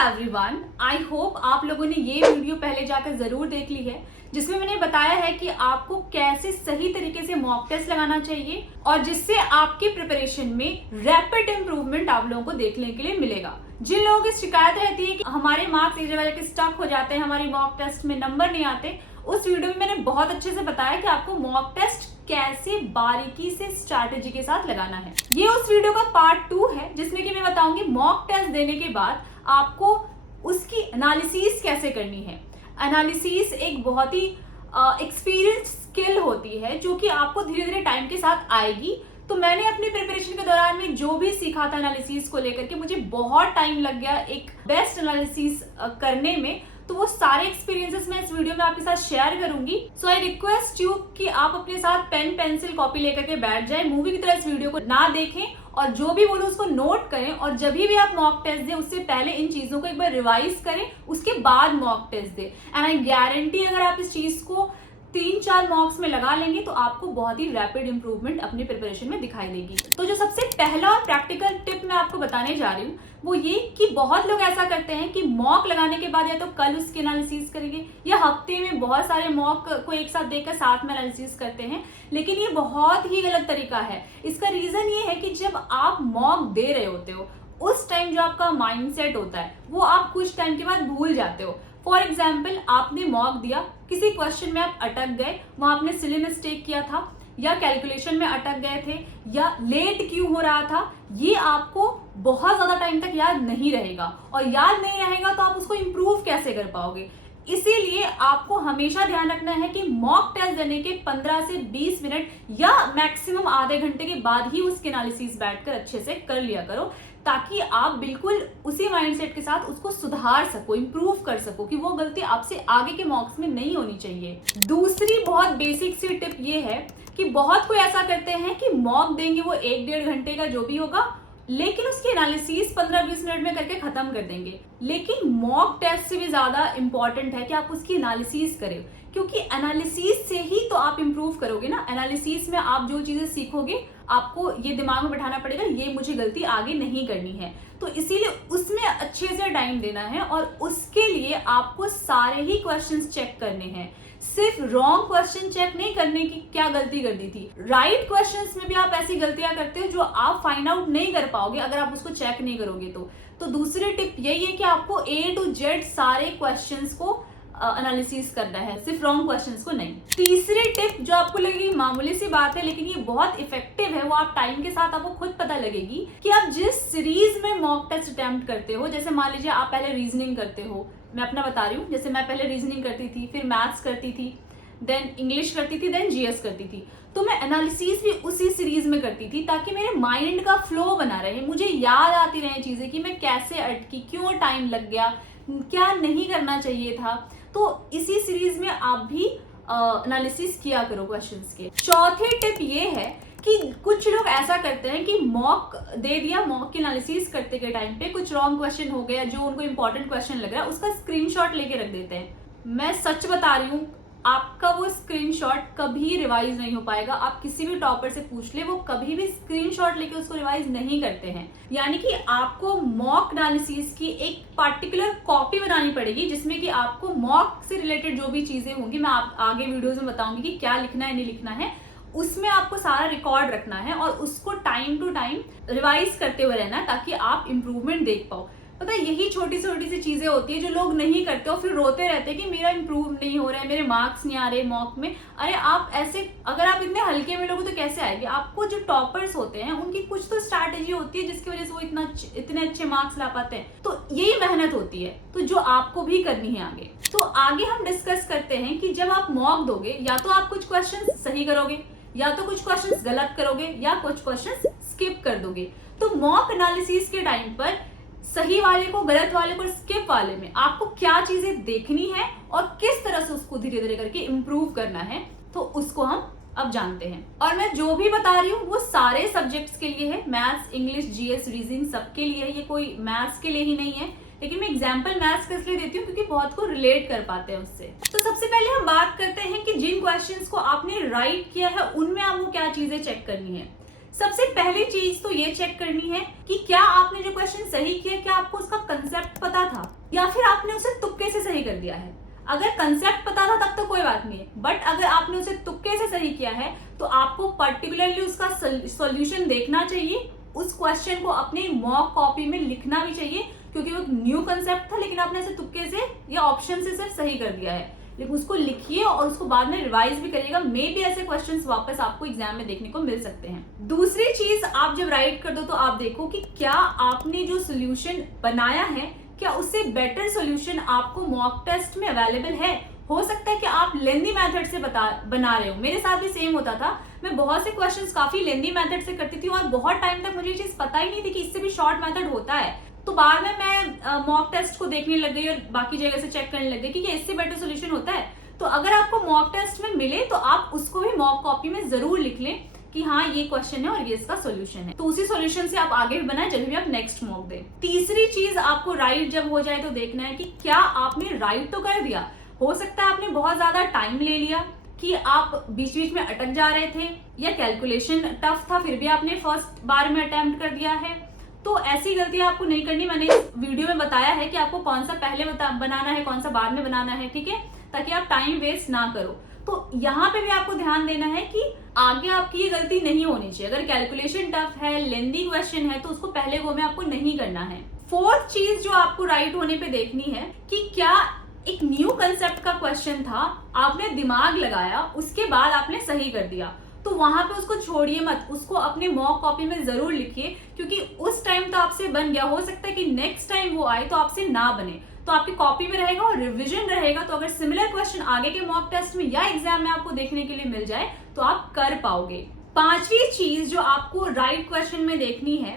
Everyone, I hope आप लोगों ने ये वीडियो पहले जाकर जरूर देख ली है जिसमें मैंने बताया है कि आपको कैसे सही तरीके से मॉक टेस्ट लगाना चाहिए और जिससे आपकी प्रिपरेशन में रैपिड इंप्रूवमेंट आप लोगों को देखने के लिए मिलेगा। जिन लोगों की शिकायत रहती है कि हमारे मार्क्स एक जगह जाके स्टक हो जाते हैं, हमारी मॉक टेस्ट में नंबर नहीं आते, उस वीडियो में मैंने बहुत अच्छे से बताया कि आपको मॉक टेस्ट कैसे बारीकी से स्ट्रैटेजी के साथ लगाना है। ये उस वीडियो का पार्ट 2 है जिसमें कि मैं बताऊंगी मॉक टेस्ट देने के बाद आपको उसकी एनालिसिस कैसे करनी है। एनालिसिस एक बहुत ही एक्सपीरियंस स्किल होती है जो कि आपको धीरे धीरे टाइम के साथ आएगी। तो मैंने अपनी प्रिपरेशन के दौरान में जो भी सीखा था एनालिसिस को लेकर के, मुझे बहुत टाइम लग गया एक बेस्ट एनालिसिस करने में। तो वो सारे एक्सपीरियंसेस मैं इस वीडियो में आपके साथ शेयर करूंगी। सो आई रिक्वेस्ट यू कि आप अपने साथ पेन पेंसिल कॉपी लेकर के बैठ जाए, मूवी की तरह इस वीडियो को ना देखें और जो भी बोलो उसको नोट करें और जब भी आप मॉक टेस्ट दें उससे पहले इन चीजों को एक बार रिवाइज करें, उसके बाद मॉक टेस्ट दें। एंड आई गारंटी अगर आप इस चीज को 3-4 मॉक्स में लगा लेंगे तो आपको बहुत ही रैपिड इंप्रूवमेंट अपनी प्रिपरेशन में दिखाई देगी। तो जो सबसे पहला प्रैक्टिकल टिप मैं आपको बताने जा रही हूँ वो ये कि बहुत लोग ऐसा करते हैं कि मॉक लगाने के बाद या तो कल उसकी एनालिसिस करेंगे या हफ्ते में बहुत सारे मॉक को एक साथ देकर साथ में एनालिसिस करते हैं, लेकिन ये बहुत ही गलत तरीका है। इसका रीजन ये है कि जब आप मॉक दे रहे होते हो उस टाइम जो आपका माइंडसेट होता है वो आप कुछ टाइम के बाद भूल जाते हो। फॉर एग्जाम्पल, आपने मॉक दिया, किसी क्वेश्चन में आप अटक गए, वहां आपने सिली मिस्टेक किया था या कैलकुलेशन में अटक गए थे या लेट क्यों हो रहा था, ये आपको बहुत ज्यादा टाइम तक याद नहीं रहेगा और याद नहीं रहेगा तो आप उसको इंप्रूव कैसे कर पाओगे। इसीलिए आपको हमेशा ध्यान रखना है कि मॉक टेस्ट देने के 15 से 20 मिनट या मैक्सिमम आधे घंटे के बाद ही उसकी एनालिसिस बैठकर अच्छे से कर लिया करो, ताकि आप बिल्कुल उसी माइंडसेट के साथ उसको सुधार सको, इंप्रूव कर सको कि वो गलती आपसे आगे के मॉक्स में नहीं होनी चाहिए। दूसरी बहुत बेसिक सी टिप ये है कि बहुत कोई ऐसा करते हैं कि मॉक देंगे वो 1-1.5 घंटे का जो भी होगा, लेकिन उसकी एनालिसिस 15-20 मिनट में करके खत्म कर देंगे। लेकिन मॉक टेस्ट से भी ज्यादा इंपॉर्टेंट है कि आप उसकी एनालिसिस करें, क्योंकि एनालिसिस से ही तो आप इंप्रूव करोगे ना। एनालिसिस में आप जो चीजें सीखोगे आपको ये दिमाग में बैठाना पड़ेगा, ये मुझे गलती आगे नहीं करनी है, तो इसीलिए उसमें अच्छे से टाइम देना है और उसके लिए आपको सारे ही क्वेश्चंस चेक करने हैं। सिर्फ रॉन्ग क्वेश्चन चेक नहीं करने की क्या गलती कर दी थी, राइट क्वेश्चंस में भी आप ऐसी गलतियां करते हो जो आप फाइंड आउट नहीं कर पाओगे अगर आप उसको चेक नहीं करोगे। तो दूसरी टिप यही है कि आपको A to Z सारे क्वेश्चंस को एनालिसिस करना है, सिर्फ रॉन्ग क्वेश्चंस को नहीं। तीसरी टिप जो आपको लगेगी मामूली सी बात है लेकिन ये बहुत इफेक्टिव है, वो आप टाइम के साथ आपको खुद पता लगेगी कि आप जिस सीरीज में मॉक टेस्ट अटेम्प्ट करते हो, जैसे मान लीजिए आप पहले रीजनिंग करते हो, मैं अपना बता रही हूँ, जैसे मैं पहले रीजनिंग करती थी, फिर मैथ्स करती थी, देन इंग्लिश करती थी, देन जीएस करती थी, तो मैं एनालिसिस भी उसी सीरीज में करती थी ताकि मेरे माइंड का फ्लो बना रहे, मुझे याद आती रहे चीजें कि मैं कैसे अटकी, क्यों टाइम लग गया, क्या नहीं करना चाहिए था। तो इसी सीरीज में आप भी एनालिसिस किया करो क्वेश्चंस के। चौथी टिप ये है कि कुछ लोग ऐसा करते हैं कि मॉक दे दिया, मॉक की एनालिसिस करते के टाइम पे कुछ रॉन्ग क्वेश्चन हो गया जो उनको इंपॉर्टेंट क्वेश्चन लग रहा है, उसका स्क्रीनशॉट लेके रख देते हैं। मैं सच बता रही हूँ, आपका वो स्क्रीनशॉट कभी रिवाइज नहीं हो पाएगा। आप किसी भी टॉपर से पूछ ले, वो कभी भी स्क्रीनशॉट लेके उसको रिवाइज नहीं करते हैं। यानी कि आपको मॉक एनालिसिस की एक पार्टिकुलर कॉपी बनानी पड़ेगी जिसमें कि आपको मॉक से रिलेटेड जो भी चीजें होंगी, मैं आप आगे वीडियोस में बताऊंगी कि क्या लिखना है नहीं लिखना है, उसमें आपको सारा रिकॉर्ड रखना है और उसको टाइम टू टाइम रिवाइज करते हुए रहना ताकि आप इंप्रूवमेंट देख पाओ। पता है, यही छोटी छोटी सी चीजें होती है जो लोग नहीं करते और फिर रोते रहते हैं कि मेरा इंप्रूव नहीं हो रहा है, मेरे मार्क्स नहीं आ रहे मॉक में। अरे आप ऐसे, अगर आप इतने हल्के में लोगे तो कैसे आएगी। आपको जो टॉपर्स होते हैं उनकी कुछ तो स्ट्रैटेजी होती है जिसकी वजह से वो इतने अच्छे मार्क्स ला पाते हैं, तो यही मेहनत होती है, तो जो आपको भी करनी है आगे। तो आगे हम डिस्कस करते हैं कि जब आप मॉक दोगे या तो आप कुछ क्वेश्चन सही करोगे या तो कुछ क्वेश्चन गलत करोगे या कुछ क्वेश्चन स्किप कर दोगे। तो मॉक एनालिसिस के टाइम पर सही वाले को, गलत वाले को, स्किप वाले में आपको क्या चीजें देखनी है और किस तरह से उसको धीरे धीरे करके इंप्रूव करना है, तो उसको हम अब जानते हैं। और मैं जो भी बता रही हूँ वो सारे सब्जेक्ट्स के लिए है, मैथ्स, इंग्लिश, जीएस, रीजनिंग सबके लिए है, ये कोई मैथ्स के लिए ही नहीं है। लेकिन मैं एग्जाम्पल मैथ्स का इसलिए देती हूँ क्योंकि बहुत को रिलेट कर पाते हैं उससे। तो सबसे पहले हम बात करते हैं कि जिन क्वेश्चंस को आपने राइट किया है उनमें आपको क्या चीजें चेक करनी है। सबसे पहली चीज तो ये चेक करनी है कि क्या आपने जो क्वेश्चन सही किया, क्या आपको उसका कंसेप्ट पता था। या फिर आपने उसे तुक्के से सही कर दिया है। अगर कंसेप्ट पता था तब तो कोई बात नहीं है, बट अगर आपने उसे तुक्के से सही किया है तो आपको पर्टिकुलरली उसका सॉल्यूशन देखना चाहिए, उस क्वेश्चन को अपने मॉक कॉपी में लिखना भी चाहिए, क्योंकि वो न्यू कंसेप्ट था लेकिन आपने इसे तुक्के से या ऑप्शन से सिर्फ सही कर दिया है। लेकिन उसको लिखिए और उसको बाद में रिवाइज भी करिएगा, मे भी ऐसे क्वेश्चंस वापस आपको एग्जाम में देखने को मिल सकते हैं। दूसरी चीज, आप जब राइट कर दो तो आप देखो कि क्या आपने जो सोल्यूशन बनाया है क्या उससे बेटर सोल्यूशन आपको मॉक टेस्ट में अवेलेबल है। हो सकता है कि आप लेंदी मेथड से बना रहे हो, मेरे साथ भी सेम होता था। मैं बहुत से क्वेश्चंस काफी लेंदी मेथड से करती थी और बहुत टाइम तक मुझे ये चीज पता ही नहीं थी कि इससे भी शॉर्ट मेथड होता है। तो बाद में मैं मॉक टेस्ट को देखने लग गई और बाकी जगह से चेक करने लग गई कि इससे बेटर सोल्यूशन होता है। तो अगर आपको मॉक टेस्ट में मिले तो आप उसको भी मॉक कॉपी में जरूर लिख लें कि हाँ ये क्वेश्चन है और ये इसका सॉल्यूशन है, तो उसी सॉल्यूशन से आप आगे भी बनाए जब भी आप नेक्स्ट मॉक दें। तीसरी चीज, आपको राइट जब हो जाए तो देखना है कि क्या आपने राइट तो कर दिया। हो सकता है आपने बहुत ज्यादा टाइम ले लिया कि आप बीच बीच में अटक जा रहे थे, या कैलकुलेशन टफ था फिर भी आपने फर्स्ट बार में अटेम्प्ट कर दिया है। तो ऐसी गलतियां आपको नहीं करनी। मैंने वीडियो में बताया है कि आपको कौन सा पहले बनाना है, कौन सा बाद में बनाना है, ठीक है, ताकि आप टाइम वेस्ट ना करो। तो यहाँ पे भी आपको ध्यान देना है कि आगे आपकी ये गलती नहीं होनी चाहिए। अगर कैलकुलेशन टफ है, लेंदी क्वेश्चन है, तो उसको पहले गो में आपको नहीं करना है। फोर्थ चीज जो आपको राइट होने पे देखनी है कि क्या एक न्यू कंसेप्ट का क्वेश्चन था, आपने दिमाग लगाया, उसके बाद आपने सही कर दिया, तो वहां पे उसको छोड़िए मत, उसको अपने मॉक कॉपी में जरूर लिखिए, क्योंकि उस टाइम तो आपसे बन गया, हो सकता है कि नेक्स्ट टाइम वो आए तो आपसे ना बने, तो आपकी कॉपी में रहेगा और रिवीजन रहेगा। तो अगर सिमिलर क्वेश्चन आगे के मॉक टेस्ट में या एग्जाम में आपको देखने के लिए मिल जाए तो आप कर पाओगे। पांचवी चीज जो आपको राइट क्वेश्चन में देखनी है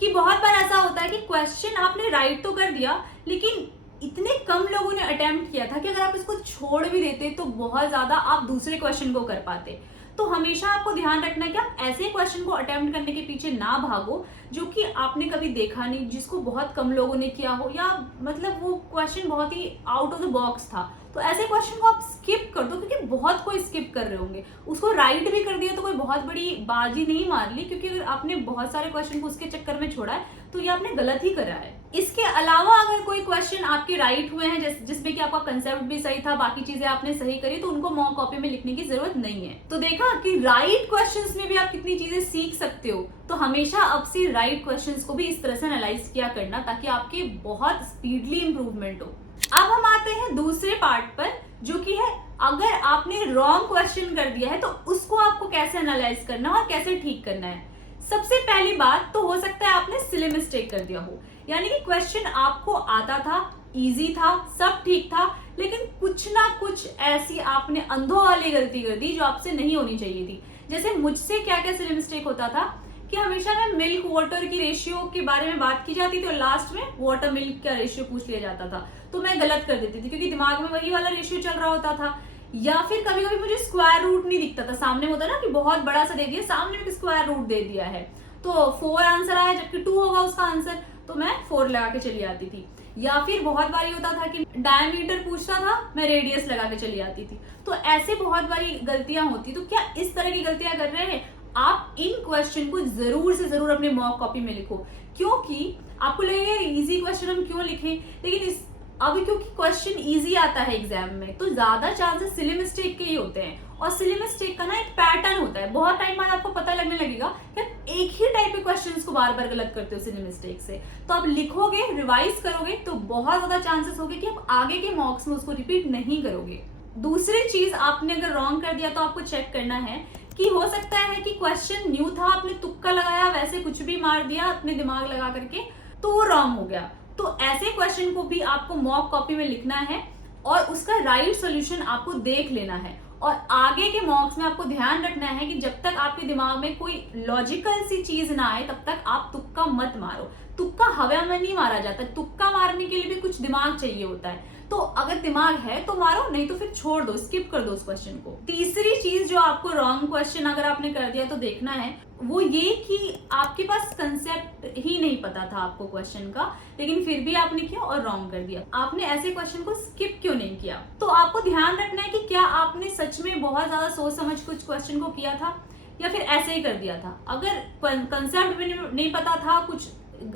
कि बहुत बार ऐसा होता है कि क्वेश्चन आपने राइट तो कर दिया लेकिन इतने कम लोगों ने अटेम्प्ट किया था कि अगर आप इसको छोड़ भी देते तो बहुत ज्यादा आप दूसरे क्वेश्चन को कर पाते। तो हमेशा आपको ध्यान रखना है कि आप ऐसे क्वेश्चन को अटेम्प्ट करने के पीछे ना भागो जो कि आपने कभी देखा नहीं, जिसको बहुत कम लोगों ने किया हो, या मतलब वो क्वेश्चन बहुत ही आउट ऑफ द बॉक्स था। तो ऐसे क्वेश्चन को आप स्किप कर दो, क्योंकि बहुत कोई स्किप कर रहे होंगे। उसको राइट भी कर दिया तो कोई बहुत बड़ी बाजी नहीं मार ली, क्योंकि अगर आपने बहुत सारे क्वेश्चन को उसके चक्कर में छोड़ा है तो ये आपने गलत ही करा है। इसके अलावा अगर कोई क्वेश्चन आपके राइट हुए हैं जिसमें कि आपका कंसेप्ट भी सही था, बाकी चीजें आपने सही करी, तो उनको मॉक कॉपी में लिखने की जरूरत नहीं है। तो देखा कि राइट क्वेश्चंस में भी आप कितनी चीजें सीख सकते हो। तो हमेशा अब से राइट क्वेश्चंस को भी इस तरह से एनालाइज किया करना, ताकि आपके बहुत स्पीडली इंप्रूवमेंट हो। अब हम आते हैं दूसरे पार्ट पर, जो कि है अगर आपने रॉन्ग क्वेश्चन कर दिया है तो उसको आपको कैसे एनालाइज करना और कैसे ठीक करना है। सबसे पहली बात तो हो सकता है आपने सिली मिस्टेक कर दिया हो, यानी कि क्वेश्चन आपको आता था, इजी था, सब ठीक था, लेकिन कुछ ना कुछ ऐसी आपने अंधों वाली गलती कर दी जो आपसे नहीं होनी चाहिए थी। जैसे मुझसे क्या क्या सिली मिस्टेक होता था कि हमेशा मैं मिल्क वाटर की रेशियो के बारे में बात की जाती थी और लास्ट में वाटर मिल्क का रेशियो पूछ लिया जाता था, तो मैं गलत कर देती थी क्योंकि दिमाग में वही वाला रेशियो चल रहा होता था। या फिर कभी कभी मुझे स्क्वायर रूट नहीं दिखता था, सामने होता ना कि बहुत बड़ा सा दे दिया, सामने में स्क्वायर रूट दे दिया है तो 4 आंसर आया जबकि 2 होगा उसका आंसर, तो मैं 4 लगा के चली आती थी। या फिर बहुत बारी होता था कि डायमीटर पूछता था, मैं रेडियस लगा के चली आती थी। तो ऐसे बहुत बारी गलतियां होती। तो क्या इस तरह की गलतियां कर रहे हैं आप, इन क्वेश्चन को जरूर से जरूर अपने मॉक कॉपी में लिखो, क्योंकि आपको लगेगा इजी क्वेश्चन हम क्यों लिखें, लेकिन अभी क्योंकि क्वेश्चन इजी आता है एग्जाम में तो ज्यादा चांसेस सिली मिस्टेक के ही होते हैं। और सिली मिस्टेक का ना एक पैटर्न होता है, बहुत टाइम बाद आपको पता लगने लगेगा कि एक ही टाइप के क्वेश्चंस को बार बार गलत करते हो सिली मिस्टेक से। तो आप लिखोगे, रिवाइज करोगे तो बहुत ज्यादा चांसेस होंगे कि आप आगे के मॉक्स में उसको रिपीट नहीं करोगे। दूसरी चीज, आपने अगर रॉन्ग कर दिया तो आपको चेक करना है कि हो सकता है कि क्वेश्चन न्यू था, आपने तुक्का लगाया, वैसे कुछ भी मार दिया अपने दिमाग लगा करके, तो वो रॉन्ग हो गया। तो ऐसे क्वेश्चन को भी आपको मॉक कॉपी में लिखना है और उसका राइट सॉल्यूशन आपको देख लेना है। और आगे के मॉक्स में आपको ध्यान रखना है कि जब तक आपके दिमाग में कोई लॉजिकल सी चीज ना आए तब तक आप तुक्का मत मारो। तुक्का हवा में नहीं मारा जाता, तुक्का मारने के लिए भी कुछ दिमाग चाहिए होता है। तो अगर दिमाग है तो मारो, नहीं तो फिर छोड़ दो, स्किप कर दो उस क्वेश्चन को। तीसरी चीज जो आपको रॉन्ग क्वेश्चन अगर आपने कर दिया तो देखना है वो ये कि आपके पास कंसेप्ट ही नहीं पता था आपको क्वेश्चन का, लेकिन फिर भी आपने किया और रॉन्ग कर दिया। आपने ऐसे क्वेश्चन को स्किप क्यों नहीं किया। तो आपको ध्यान रखना है कि क्या आपने सच में बहुत ज्यादा सोच समझ कुछ क्वेश्चन को किया था या फिर ऐसे ही कर दिया था। अगर कंसेप्ट भी नहीं पता था, कुछ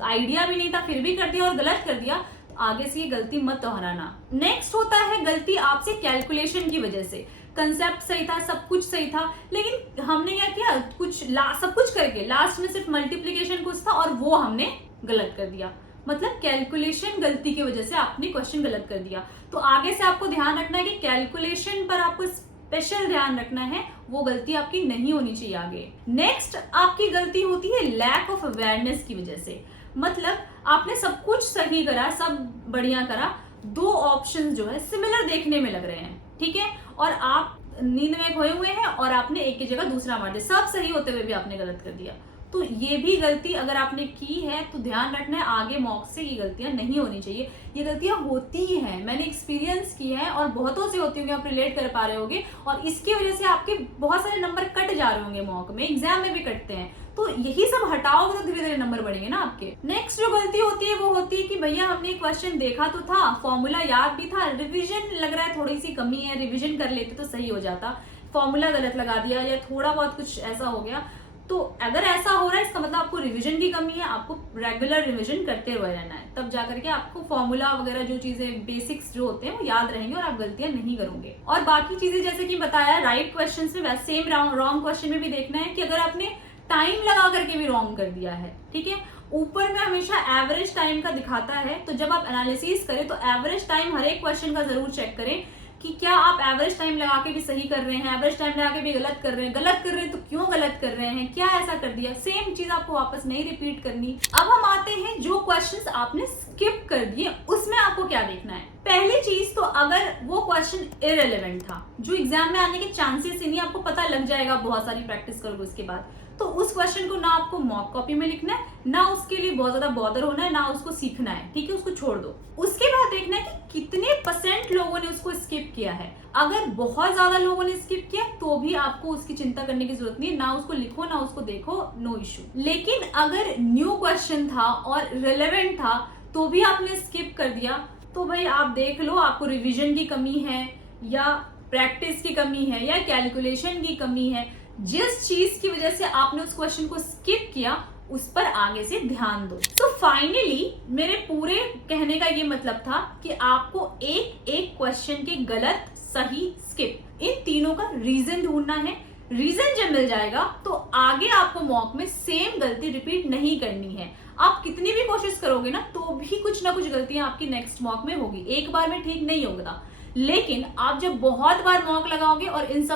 आइडिया भी नहीं था, फिर भी कर दिया और गलत कर दिया, आगे से ये गलती मत दोहराना। नेक्स्ट होता है गलती आपसे कैलकुलेशन की वजह से। कंसेप्ट सही था, सब कुछ सही था, लेकिन हमने क्या किया, सब कुछ करके लास्ट में सिर्फ मल्टीप्लीकेशन कुछ था और वो हमने गलत कर दिया। मतलब कैलकुलेशन गलती की वजह से आपने क्वेश्चन गलत कर दिया। तो आगे से आपको ध्यान रखना है कि कैलकुलेशन पर आपको स्पेशल ध्यान रखना है, वो गलती आपकी नहीं होनी चाहिए आगे। नेक्स्ट आपकी गलती होती है लैक ऑफ अवेयरनेस की वजह से। मतलब आपने सब कुछ सही करा, सब बढ़िया करा, दो ऑप्शन जो है सिमिलर देखने में लग रहे हैं, ठीक है, और आप नींद में खोए हुए हैं और आपने एक की जगह दूसरा मार दिया, सब सही होते हुए भी आपने गलत कर दिया। तो ये भी गलती अगर आपने की है तो ध्यान रखना है आगे मॉक से ये गलतियां नहीं होनी चाहिए। ये गलतियां होती हैं, मैंने एक्सपीरियंस की है और बहुतों से होती होंगी, आप रिलेट कर पा रहे होंगे, और इसकी वजह से आपके बहुत सारे नंबर कट जा रहे होंगे, मॉक में, एग्जाम में भी कटते हैं। तो यही सब हटाओगे तो धीरे धीरे नंबर बढ़ेंगे ना आपके। नेक्स्ट जो गलती होती है वो होती है कि भैया हमने क्वेश्चन देखा तो था, फॉर्मूला याद भी था, रिविजन लग रहा है थोड़ी सी कमी है, रिविजन कर लेते तो सही हो जाता, फॉर्मूला गलत लगा दिया या थोड़ा बहुत कुछ ऐसा हो गया। तो अगर ऐसा हो रहा है इसका मतलब आपको रिवीजन की कमी है, आपको रेगुलर रिवीजन करते हुए रहना है, तब जाकर के आपको फॉर्मूला वगैरह जो चीजें बेसिक्स जो होते हैं वो याद रहेंगे और आप गलतियां नहीं करोगे। और बाकी चीजें जैसे कि बताया राइट क्वेश्चन में, सेम रॉन्ग क्वेश्चन में भी देखना है कि अगर आपने टाइम लगा करके भी रॉन्ग कर दिया है, ठीक है, ऊपर में हमेशा एवरेज टाइम का दिखाता है, तो जब आप एनालिसिस करें तो एवरेज टाइम हर एक क्वेश्चन का जरूर चेक करें कि क्या आप एवरेज टाइम लगा के भी सही कर रहे हैं, एवरेज टाइम लगा के भी गलत कर रहे हैं तो क्यों गलत कर रहे हैं, क्या ऐसा कर दिया। सेम चीज आपको वापस नहीं रिपीट करनी। अब हम आते हैं जो क्वेश्चंस आपने स्किप कर दिए उसमें आपको क्या देखना है। पहली चीज तो अगर वो क्वेश्चन इररिलेवेंट था, जो एग्जाम में आने के चांसेस ही नहीं, आपको पता लग जाएगा बहुत सारी प्रैक्टिस करोगे उसके बाद, तो उस क्वेश्चन को ना आपको मॉक कॉपी में लिखना है, ना उसके लिए बहुत ज्यादा बॉदर होना है, ना उसको सीखना है, ठीक है, उसको छोड़ दो। उसके बाद देखना है कि कितने % लोगों ने उसको स्किप किया है। अगर बहुत ज्यादा लोगों ने स्किप किया तो भी आपको उसकी चिंता करने की जरूरत नहीं है, ना उसको लिखो ना उसको देखो, नो इश्यू। लेकिन अगर न्यू क्वेश्चन था और रिलेवेंट था तो भी आपने स्किप कर दिया, तो भाई आप देख लो आपको रिविजन की कमी है या प्रैक्टिस की कमी है या कैलकुलेशन की कमी है। जिस चीज की वजह से आपने उस क्वेश्चन को स्किप किया उस पर आगे से ध्यान दो। तो फाइनली मेरे पूरे कहने का ये मतलब था कि आपको एक एक क्वेश्चन के गलत, सही, स्किप, इन तीनों का रीजन ढूंढना है। रीजन जब मिल जाएगा तो आगे आपको मॉक में सेम गलती रिपीट नहीं करनी है। आप कितनी भी कोशिश करोगे ना तो भी कुछ ना कुछ गलतियां आपकी नेक्स्ट मॉक में होगी, एक बार में ठीक नहीं होगा। लेकिन आप जब बहुत बार मॉक लगाओगे और इन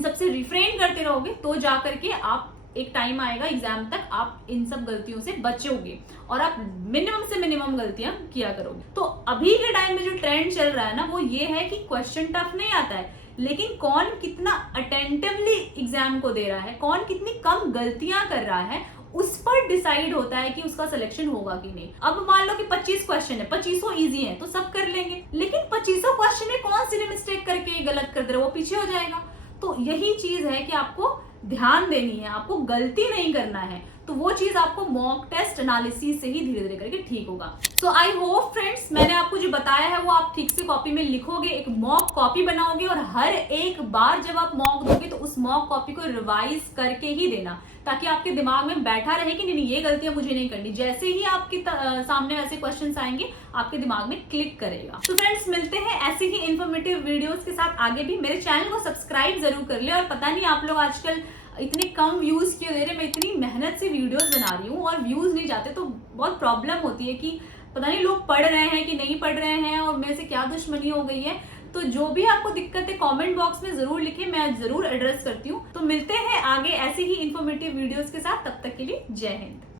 सब से रिफ्रेन करते रहोगे तो जाकर के आप एक टाइम आएगा एग्जाम तक आप इन सब गलतियों से बचोगे और आप मिनिमम से मिनिमम गलतियां किया करोगे। तो अभी के टाइम में जो ट्रेंड चल रहा है ना वो ये है कि क्वेश्चन टफ नहीं आता है, लेकिन कौन कितना अटेंटिवली एग्जाम को दे रहा है, कौन कितनी कम गलतियां कर रहा है, उस पर डिसाइड होता है कि उसका सिलेक्शन होगा कि नहीं। अब मान लो कि 25 क्वेश्चन है, 25 इजी है तो सब कर लेंगे, लेकिन 25 क्वेश्चन में कौन सी मिस्टेक करके गलत कर दे रहा है वो पीछे हो जाएगा। तो यही चीज है कि आपको ध्यान देनी है, आपको गलती नहीं करना है, तो वो चीज आपको मॉक टेस्ट एनालिसिस से ही धीरे धीरे करके ठीक होगा। सो आई होप फ्रेंड्स मैंने आपको जो बताया है वो आप ठीक से कॉपी में लिखोगे, एक मॉक कॉपी बनाओगे और हर एक बार जब आप मॉक दोगे तो उस मॉक कॉपी को रिवाइज करके ही देना, ताकि आपके दिमाग में बैठा रहे कि नहीं ये गलतियां मुझे नहीं करनी। जैसे ही आपके सामने ऐसे क्वेश्चंस आएंगे आपके दिमाग में क्लिक करेगा। तो फ्रेंड्स मिलते हैं ऐसे ही इन्फॉर्मेटिव वीडियोस के साथ आगे भी। मेरे चैनल को सब्सक्राइब जरूर कर ले। और पता नहीं आप लोग आजकल इतने कम व्यूज क्यों दे रहे, मैं इतनी मेहनत से वीडियोस बना रही हूँ और व्यूज नहीं जाते तो बहुत प्रॉब्लम होती है कि पता नहीं लोग पढ़ रहे हैं कि नहीं पढ़ रहे हैं और मेरे से क्या दुश्मनी हो गई है। तो जो भी आपको दिक्कत है कमेंट बॉक्स में जरूर लिखें, मैं जरूर एड्रेस करती हूँ। तो मिलते हैं आगे ऐसे ही इंफॉर्मेटिव वीडियोस के साथ, तब तक के लिए जय हिंद।